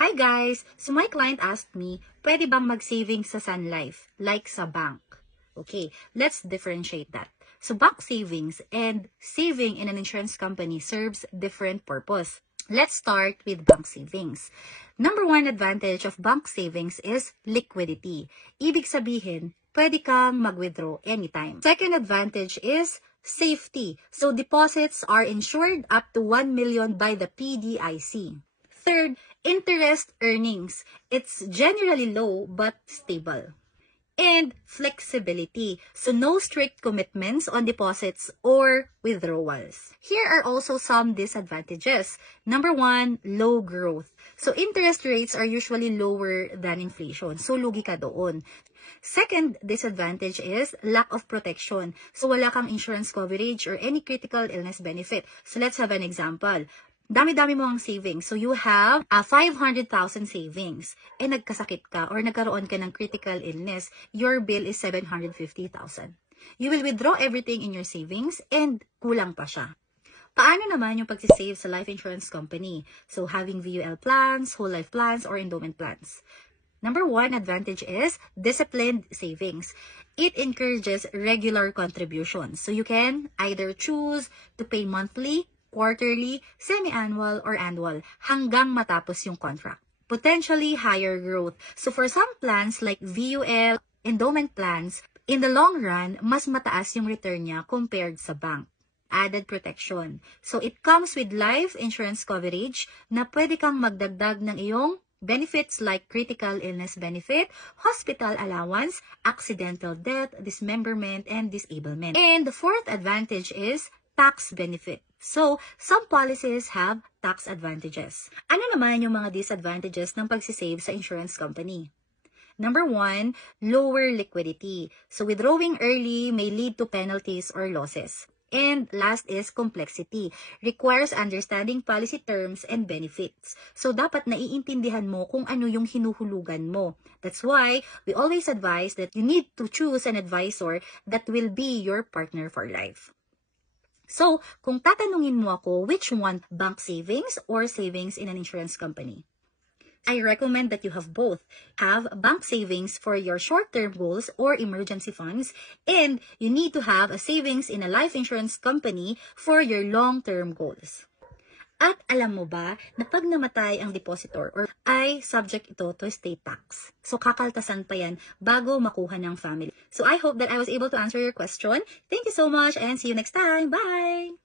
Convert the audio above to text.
Hi guys! So my client asked me, pwede bang mag-savings sa Sun Life, like sa bank? Okay, let's differentiate that. So bank savings and saving in an insurance company serves different purpose. Let's start with bank savings. Number one advantage of bank savings is liquidity. Ibig sabihin, pwede kang mag-withdraw anytime. Second advantage is safety. So deposits are insured up to 1 million by the PDIC. Third, interest earnings. It's generally low but stable. And flexibility. So no strict commitments on deposits or withdrawals. Here are also some disadvantages. Number one, low growth. So interest rates are usually lower than inflation. So lugi ka doon. Second disadvantage is lack of protection. So wala kang insurance coverage or any critical illness benefit. So let's have an example. Dami-dami mo ang savings. So you have 500,000 savings. Nagkasakit ka or nagkaroon ka ng critical illness, your bill is 750,000. You will withdraw everything in your savings and kulang pa siya. Paano naman yung pagsisave sa life insurance company? So having VUL plans, whole life plans, or endowment plans. Number one advantage is disciplined savings. It encourages regular contributions. So you can either choose to pay monthly, quarterly, semi-annual, or annual hanggang matapos yung contract. Potentially higher growth. So for some plans like VUL, endowment plans, in the long run, mas mataas yung return niya compared sa bank. Added protection. So it comes with life insurance coverage na pwede kang magdagdag ng iyong benefits like critical illness benefit, hospital allowance, accidental death, dismemberment, and disablement. And the fourth advantage is tax benefit. So, some policies have tax advantages. Ano naman yung mga disadvantages ng pagsisave sa insurance company? Number one, lower liquidity. So, withdrawing early may lead to penalties or losses. And last is complexity. Requires understanding policy terms and benefits. So, dapat naiintindihan mo kung ano yung hinuhulugan mo. That's why we always advise that you need to choose an advisor that will be your partner for life. So, kung tatanungin mo ako, which one, bank savings or savings in an insurance company? I recommend that you have both. Have bank savings for your short-term goals or emergency funds, and you need to have a savings in a life insurance company for your long-term goals. At alam mo ba na pag namatay ang depositor or ay subject ito to estate tax. So kakaltasan pa yan bago makuha ng family. So I hope that I was able to answer your question. Thank you so much and see you next time. Bye!